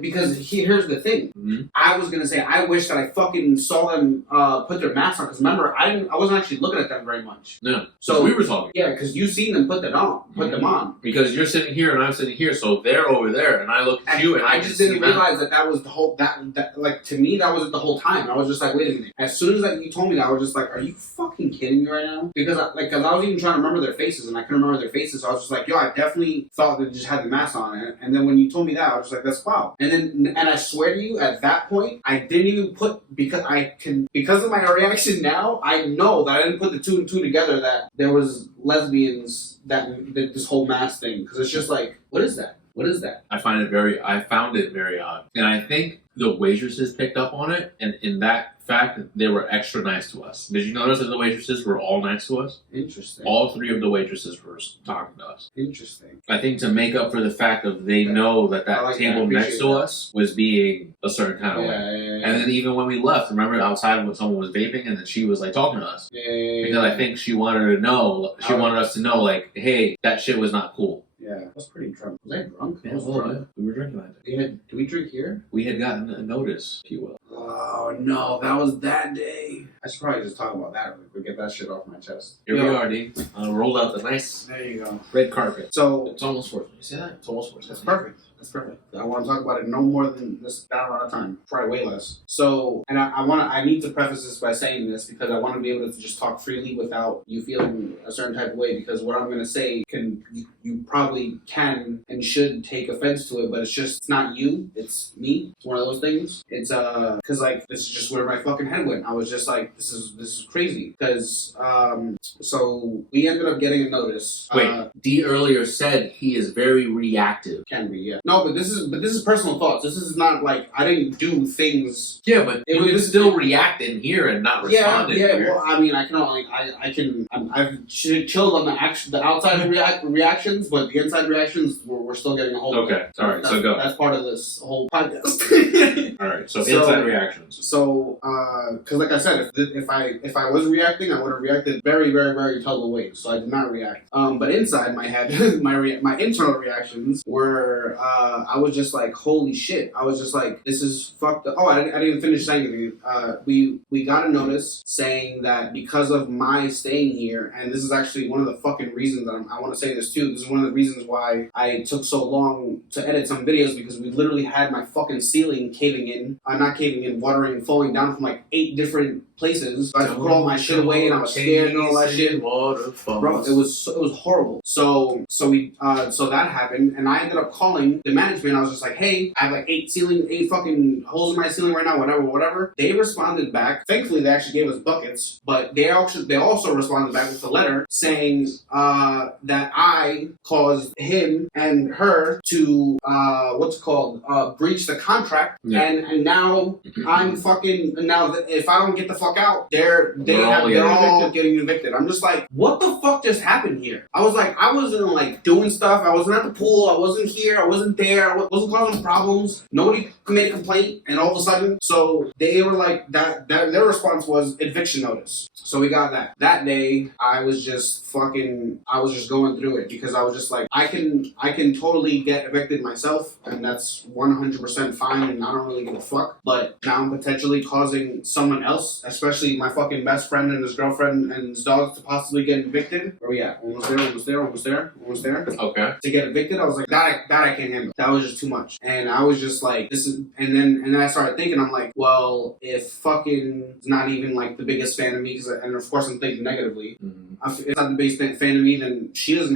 because here's the thing. Mm-hmm. I was gonna say I wish that I fucking saw them put their masks on. Because remember, I wasn't actually looking at them very much. No. So we were talking. Yeah, because you seen them put them on. Put them on. Because you're sitting here and I'm sitting here, so they're over there, and I look at you and I just didn't realize that was the whole that like to me that wasn't the whole time. I was just like, wait a minute. As soon as you told me that, I was just like, are you fucking kidding me right now? Because I was even trying to remember their faces and I couldn't remember their faces. So I was just like, yo, I definitely thought they just had the mask on. And then when you told me that, I was just like, that's wow. And I swear to you, at that point, I didn't even put because of my reaction now, I know that I didn't put the two and two together that there was lesbians that this whole mask thing. Because it's just like, what is that? What is that? I found it very odd. And I think the waitresses picked up on it, and in that fact, they were extra nice to us. Did you notice that the waitresses were all nice to us? Interesting. All three of the waitresses were talking to us. Interesting. I think to make up for the fact of they know that table next to us was being a certain kind of way. Yeah. And then even when we left, remember outside when someone was vaping and then she was like talking to us. Yeah. Because I think she wanted us to know like, hey, that shit was not cool. Yeah, I was pretty drunk. Was I drunk? Yeah, I was well, drunk. we were drinking that day. Did we drink here? We had gotten a notice, if you will. Oh no, that was that day. I should probably just talk about that real quick. Get that shit off my chest. Here we are, D. Rolled out the nice There you go. red carpet. So It's almost 4. You see that? It's almost 4. that's perfect. That's perfect. I want to talk about it no more than that amount of time. Probably way less. So, and I need to preface this by saying this because I want to be able to just talk freely without you feeling a certain type of way. Because what I'm going to say you probably can and should take offense to it, but it's not you. It's me. It's one of those things. It's because like this is just where my fucking head went. I was just like, this is crazy. Because so we ended up getting a notice. Wait, D earlier said he is very reactive. Can be, yeah. No, but this is personal thoughts. This is not like I didn't do things. Yeah, but you can still react in here and not respond in here. Well, I mean, I've chilled on the outside reactions, but the inside reactions we're still getting a hold of. Okay, all right, so go. That's part of this whole podcast. All right, so inside reactions. So, because like I said, if I was reacting, I would have reacted very, very, very terrible ways. So I did not react. But inside my head, my internal reactions were, I was just like, holy shit. I was just like, this is fucked up. Oh, I didn't even finish saying anything. We got a notice saying that because of my staying here, and this is actually one of the fucking reasons that I want to say this too. This is one of the reasons why I took so long to edit some videos, because we literally had my fucking ceiling caving in, watering, falling down from like 8 different places. So I had to put all my shit away, and I was scared and all that shit. Bro, it was horrible. So that happened, and I ended up calling the management. I was just like, hey, I have like 8 fucking holes in my ceiling right now, whatever. They responded back. Thankfully, they actually gave us buckets, but they also responded back with a letter saying that I caused him and her to breach the contract, and now I'm fucking if I don't get the fuck out, they're all getting evicted. I'm just like, what the fuck just happened here? I was like, I wasn't like doing stuff. I wasn't at the pool. I wasn't here. I wasn't there. I wasn't causing problems. Nobody made a complaint, and all of a sudden, so they were like that. Their response was eviction notice. So we got that. That day, I was just going through it, because I was just like, I can totally get evicted myself, and that's 100% fine, and I don't really give a fuck. But now I'm potentially causing someone else, especially my fucking best friend and his girlfriend and his dog, to possibly get evicted. Where we at? Almost there. Okay. To get evicted, I was like, that I can't handle. That was just too much. And I was just like, and then I started thinking, I'm like, well, if fucking is not even like the biggest fan of me, and of course I'm thinking negatively, if it's not the biggest fan of me, then she has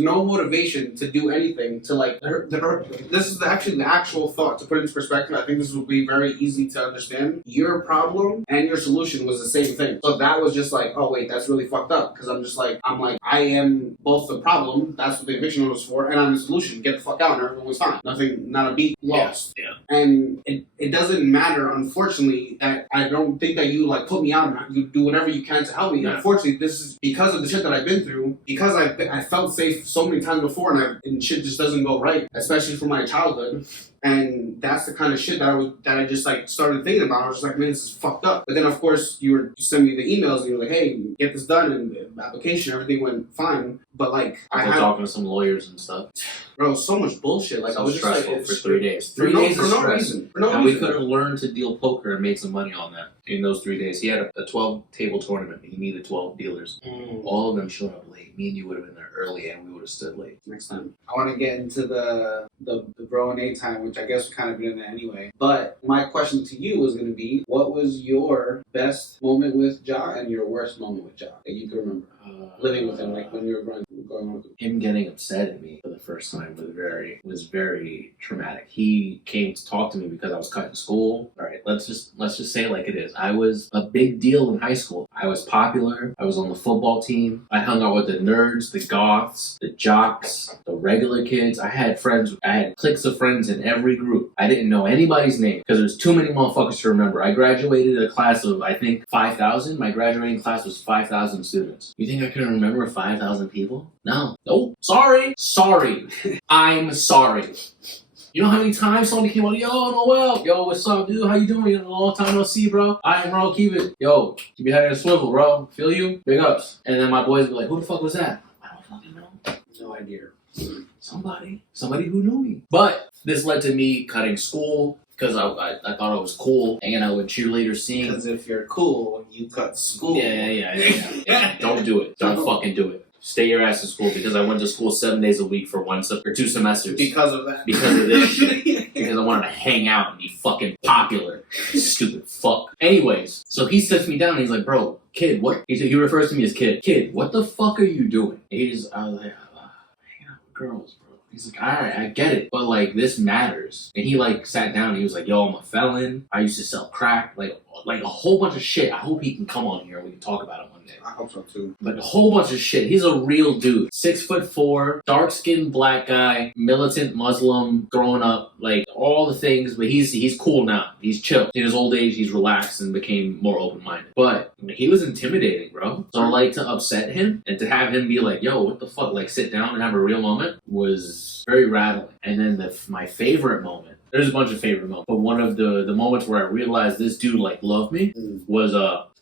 no motivation to do anything to like, this is actually the actual thought, to put it into perspective. I think this would be very easy easy to understand. Your problem and your solution was the same thing. So that was just like, oh wait, that's really fucked up. Because I'm like, I am both the problem, that's what the eviction notice was for, and I'm the solution. Get the fuck out and everyone was fine. Nothing, not a beat lost. Yeah. And it doesn't matter, unfortunately, that I don't think that you like put me out and you do whatever you can to help me. Yeah. Unfortunately, this is because of the shit that I've been through, because I felt safe so many times before and shit just doesn't go right, especially from my childhood. And that's the kind of shit that I just like started thinking about. I was just like, man, this is fucked up. But then of course you sent me the emails and you were like, hey, get this done, and the application, everything went fine. But like I was talking to some lawyers and stuff. Bro, so much bullshit. Like I was just stressful like, for 3 days. For 3 days of no stress. reason. For no And we reason. could have learned to deal poker and made some money on that in those 3 days. He had a 12-table tournament. He needed 12 dealers. All of them showed up late. Me and you would have been there early, and we would have stood late. Next time. I want to get into the bro and A time, which I guess we kind of been in that anyway. But my question to you was going to be, what was your best moment with Ja and your worst moment with Ja that you can remember? Living with him, like when you were going on with him. Him getting upset at me for the first time was very traumatic. He came to talk to me because I was cutting school. All right, let's just say it like it is. I was a big deal in high school. I was popular. I was on the football team. I hung out with the nerds, the goths, the jocks, the regular kids. I had friends. I had cliques of friends in every group. I didn't know anybody's name because there's too many motherfuckers to remember. I graduated a class of, I think, 5,000. My graduating class was 5,000 students. You think I can remember 5,000 people? No. Nope. Sorry. I'm sorry. You know how many times somebody came on, yo, Noel, yo, what's up, dude? How you doing? A long time no see, bro. I am, bro. Keep it. Yo, keep your head in a swivel, bro. Feel you? Big ups. And then my boys be like, who the fuck was that? I don't fucking know. No idea. Somebody who knew me. But this led to me cutting school because I thought I was cool, hanging out with cheerleaders, seeing. Because if you're cool, you cut school. Yeah. Don't do it. Don't fucking do it. Stay your ass in school because I went to school 7 days a week for 2 semesters. Because of that. Because of this shit. Because I wanted to hang out and be fucking popular. Stupid fuck. Anyways, so he sits me down and he's like, bro, kid, what? He refers to me as kid. Kid, what the fuck are you doing? I was like, hanging out with girls, bro. He's like, alright, I get it, but like this matters. And he like sat down and he was like, yo, I'm a felon. I used to sell crack. Like a whole bunch of shit. I hope he can come on here and we can talk about it one day. I hope so too. Like a whole bunch of shit. He's a real dude. 6'4", dark-skinned black guy, militant Muslim, growing up, like all the things, but he's cool now. He's chill. In his old age, he's relaxed and became more open-minded. But he was intimidating, bro. So like to upset him and to have him be like, yo, what the fuck? Like sit down and have a real moment was very rattling. And then my favorite moment, there's a bunch of favorite moments, but one of the moments where I realized this dude like loved me was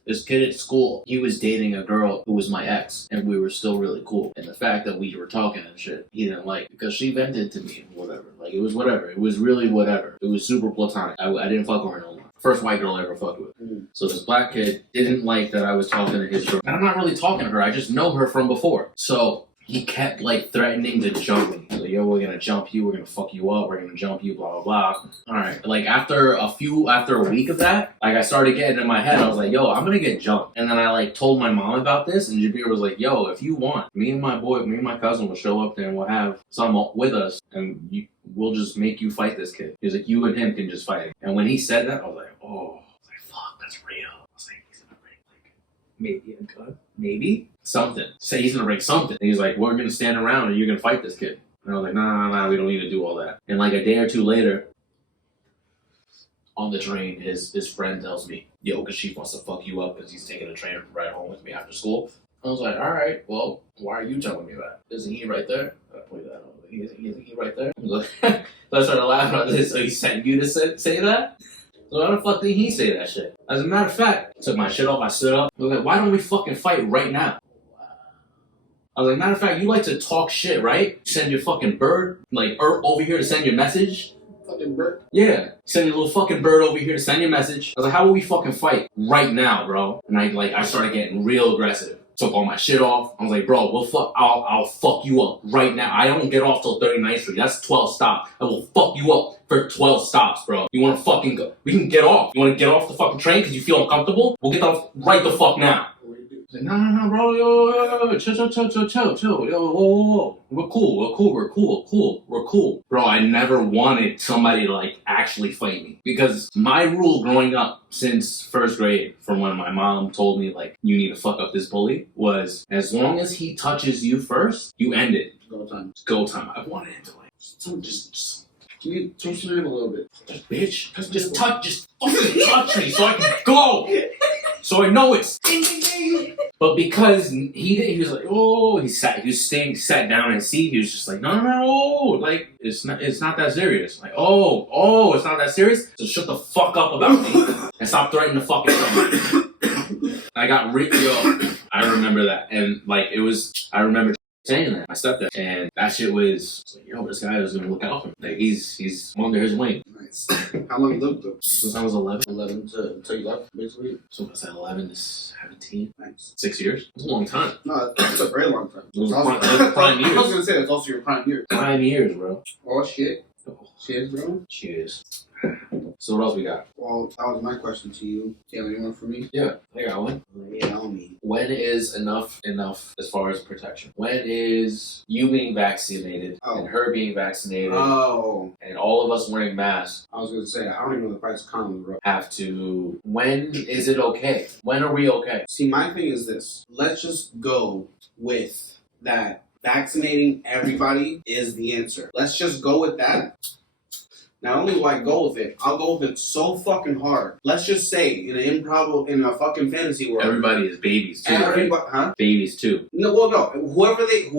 this kid at school. He was dating a girl who was my ex, and we were still really cool. And the fact that we were talking and shit, he didn't like because she vented to me and whatever. Like it was whatever. It was really whatever. It was super platonic. I didn't fuck with her no more. First white girl I ever fucked with. So this black kid didn't like that I was talking to his girl. And I'm not really talking to her. I just know her from before. So he kept like threatening to jump me. Like, yo, we're gonna jump you, we're gonna fuck you up, we're gonna jump you, blah blah blah. Alright. Like after a week of that, like I started getting in my head, I was like, yo, I'm gonna get jumped. And then I like told my mom about this, and Jabir was like, yo, if you want, me and my cousin will show up there and we'll have someone with us and we'll just make you fight this kid. He was like, you and him can just fight. And when he said that, I was like, oh, I was like, fuck, that's real. I was like, he's gonna bring like maybe a gun, maybe something. Say he's gonna bring something. And he's like, we're gonna stand around and you're gonna fight this kid. And I was like, nah, we don't need to do all that. And like a day or two later, on the train, his friend tells me, yo, because she wants to fuck you up because he's taking a train ride home with me after school. I was like, all right, well, why are you telling me that? Isn't he right there? I pointed that out. Isn't he right there? So I started laughing at this. So he sent you to say that? So why the fuck did he say that shit? As a matter of fact, I took my shit off, I stood up. I was like, why don't we fucking fight right now? I was like, matter of fact, you like to talk shit, right? Send your fucking bird, like, over here to send your message. Fucking bird? Yeah. Send your little fucking bird over here to send your message. I was like, how about we fucking fight right now, bro? And I started getting real aggressive. Took all my shit off. I was like, bro, I'll fuck you up right now. I don't get off till 39th Street. That's 12 stops. I will fuck you up for 12 stops, bro. You wanna fucking go? We can get off. You wanna get off the fucking train because you feel uncomfortable? We'll get off right the fuck now. He's like, no, bro, yo, chill, yo, whoa. We're cool. Bro, I never wanted somebody to like actually fight me because my rule growing up since first grade, from when my mom told me like you need to fuck up this bully, was as long as he touches you first, you end it. Go time. I wanted him to like just Can you touch him a little bit? bitch, just fucking touch me so I can go. So I know it's. But because he was like, oh, he sat down and see, he was just like, no, like it's not that serious. Like, oh, it's not that serious. So shut the fuck up about me and stop threatening to fucking kill me. I got I remember that, and like I remember saying that my stepdad, and that shit was like, yo, this guy is gonna look out for me. Like he's under his wing. Nice. How long you lived though? Since I was 11. 11 until you left, basically. So I was like 11 to 17. Nice. 6 years. It's a long time. No, that's a very long time. It was prime years. I was gonna say that's also your prime year. Prime years, bro. Oh shit. Cheers, bro. Cheers. So what else we got? Well, that was my question to you. Do you have anyone for me? Yeah, I got one. Yeah, on me. When is enough as far as protection? When is you being vaccinated and her being vaccinated and all of us wearing masks I was gonna say, I don't even know the price of condoms, bro. have to, when is it okay? When are we okay? See, my thing is this. Let's just go with that. Vaccinating everybody is the answer. Let's just go with that. Not only will I go with it, I'll go with it so fucking hard. Let's just say in a fucking fantasy world, Everybody is babies too, right? Huh? Babies too. No, well, no. Whoever they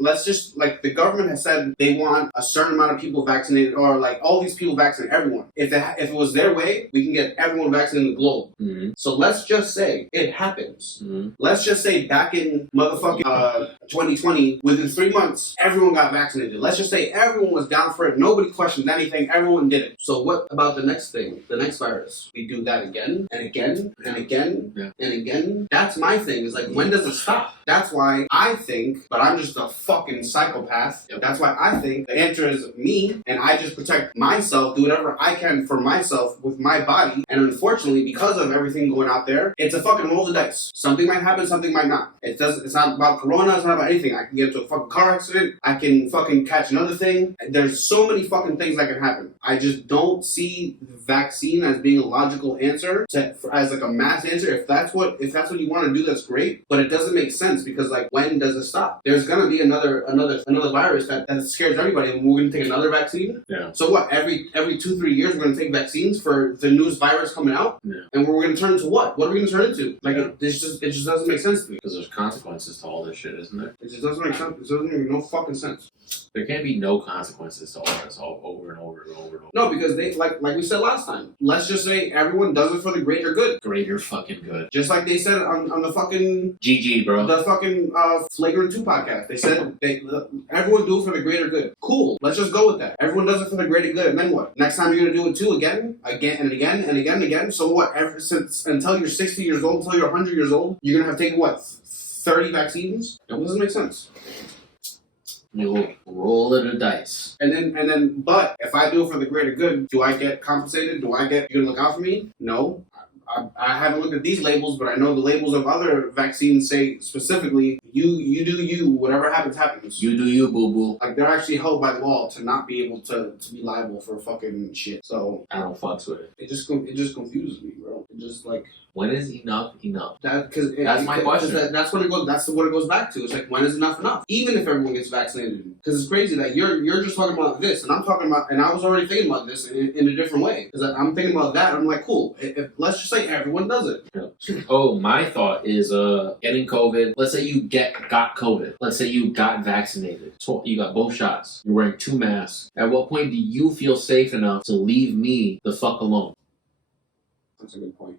let's just, like, the government has said they want a certain amount of people vaccinated, or like all these people vaccinated, everyone. If it was their way, we can get everyone vaccinated in the globe. Mm-hmm. So let's just say it happens. Mm-hmm. Let's just say back in motherfucking 2020, within 3 months, everyone got vaccinated. Let's just say everyone was down for it. Nobody questioned anything. Everyone did it. So what about the next thing? The next virus? We do that again and again and again and again. That's my thing. Is like, when does it stop? That's why I think, but I'm just a fucking psychopath. That's why I think the answer is me, and I just protect myself, do whatever I can for myself with my body. And unfortunately, because of everything going out there, it's a fucking roll of the dice. Something might happen, something might not. It's not about corona, it's not about anything. I can get into a fucking car accident, I can fucking catch another thing. There's so many fucking things that can happen. I just don't see the vaccine as being a logical answer as like a mass answer. If that's what you want to do, that's great. But it doesn't make sense, because like, when does it stop? There's gonna be another virus that scares everybody, and we're gonna take another vaccine. Yeah. So what? Every 2-3 years we're gonna take vaccines for the newest virus coming out. Yeah. And we're gonna turn into what? What are we gonna turn into? Like, it just doesn't make sense to me. Because there's consequences to all this shit, isn't there? It just doesn't make sense. It doesn't make no fucking sense. There can't be no consequences to all this, all over and over and over and over. No, because they, like we said last time, let's just say everyone does it for the greater good. Greater fucking good. Just like they said on the fucking GG, bro. the fucking Flagrant 2 podcast. They said everyone do it for the greater good. Cool. Let's just go with that. Everyone does it for the greater good, and then what? Next time you're gonna do it too, again and again. So what? Until you're 60 years old, until you're 100 years old, you're gonna have taken what? 30 vaccines? It doesn't make sense. You'll roll of the dice. And then, but if I do it for the greater good, do I get compensated? You gonna look out for me? No. I haven't looked at these labels, but I know the labels of other vaccines say specifically, you do you, whatever happens, happens. You do you, boo-boo. Like, they're actually held by law to not be able to be liable for fucking shit. So I don't fucks with it. it just confuses me, bro. It just, like, when is enough enough? That's my question. That's what it goes back to. It's like, when is enough enough? Even if everyone gets vaccinated, because it's crazy that you're just talking about this, and I'm talking about, and I was already thinking about this in a different way. Because I'm thinking about that, and I'm like, cool. Let's just say everyone does it. Yeah. Oh, my thought is getting COVID. Let's say you got COVID. Let's say you got vaccinated. So you got both shots. You're wearing 2 masks. At what point do you feel safe enough to leave me the fuck alone? That's a good point.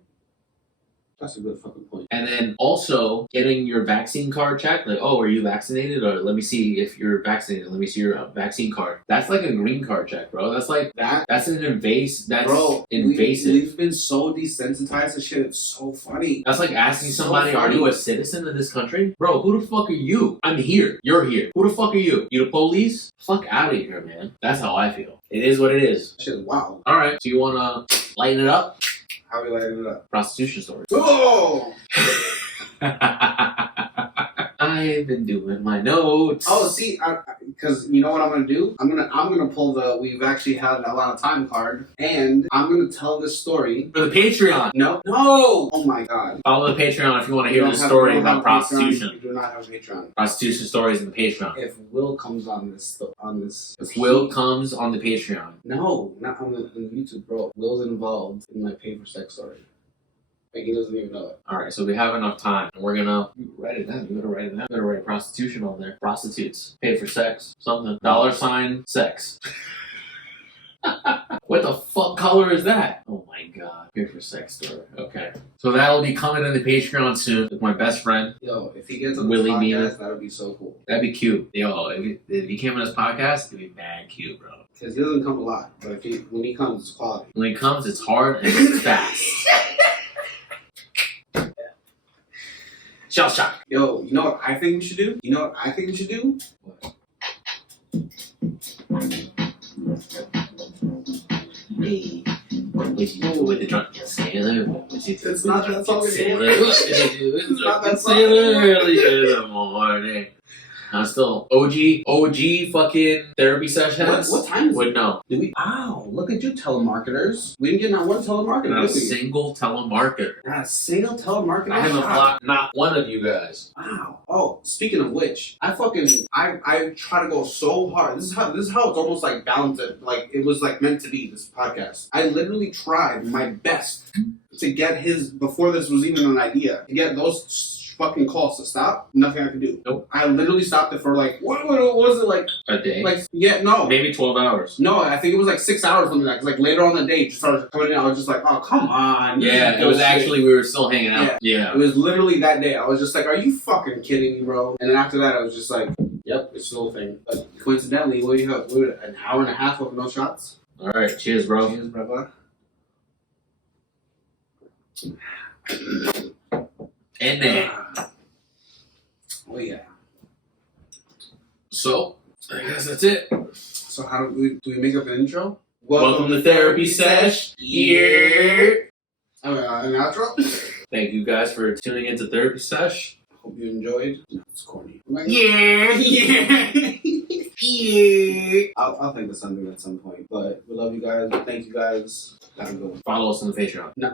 That's a good fucking point. And then also getting your vaccine card checked, like, oh, are you vaccinated? Or let me see if you're vaccinated. Let me see your vaccine card. That's like a green card check, bro. That's like that's an invasive. That's invasive. We've been so desensitized to shit. It's so funny. That's like asking somebody, are you a citizen of this country? Bro, who the fuck are you? I'm here. You're here. Who the fuck are you? You the police? Fuck out of here, man. That's how I feel. It is what it is. Shit is wild. All right. So you want to lighten it up? How we lighting it up? Prostitution stories. Oh! I've been doing my notes. Oh, see, because you know what I'm gonna do? I'm gonna pull the we've actually had a lot of time card, and I'm gonna tell this story. For the Patreon. No. Oh my God. Follow the Patreon if you want to We hear don't the have- story we don't about have a Patreon. prostitution. We do not have a Patreon. Prostitution stories in the Patreon. If Will comes on this, If Will comes on the Patreon. No, not on YouTube, bro. Will's involved in my pay for sex story. Like, he doesn't even know it. Alright, so we have enough time. And we're gonna write it down. You gotta write it down. You gotta write prostitution on there. Prostitutes. Paid for sex. Something. $ sex. What the fuck color is that? Oh my god. Paid for sex story. Okay. So that'll be coming in the Patreon soon with my best friend. Yo, if he gets on Willie this Beamer. podcast, that would be so cool. That'd be cute. Yo, if he came on this podcast, it'd be mad cute, bro. Because he doesn't come a lot, but when he comes, it's quality. When he comes, it's hard and it's fast. Shell shock. Yo, you know what I think we should do? What? Hey, what would you do with the drunken sailor? What would you do It's with not the that drunken song sailor? anymore. What would you do with the It's not drunken that song sailor anymore. early in the morning? I'm still OG fucking therapy sessions. What time is it? Would know. Do we? Wow, look at you, telemarketers. We didn't get not one telemarketer, Not a did we? single telemarketer. Not a single telemarketer. I haven't blocked not one of you guys. Wow. Oh, speaking of which, I try to go so hard. This is how it's almost like balanced. Like it was like meant to be. This podcast. I literally tried my best to get his before this was even an idea to get those fucking calls to stop. Nothing I could do. Nope. I literally stopped it for like what was it like? A day. Like yeah, no. Maybe 12 hours. No, I think it was like 6 hours something like that. 'Cause like later on in the day, it just started coming in. I was just like, oh come on. this Yeah, is it was bullshit. actually, we were still hanging out. Yeah. It was literally that day. I was just like, are you fucking kidding me, bro? And then after that, I was just like, yep, it's still a thing. But coincidentally, what do you have? What, an hour and a half of no shots? Alright, cheers, bro. Cheers, brother. And then. Oh, yeah. So, I guess that's it. So how do we make up an intro? Welcome to Therapy Sesh. Yeah. An outro? Thank you guys for tuning into Therapy Sesh. Hope you enjoyed. No, it's corny. Yeah. Yeah. I'll think of something at some point. But we love you guys. Thank you guys. Gotta go. Follow us on the Patreon. No.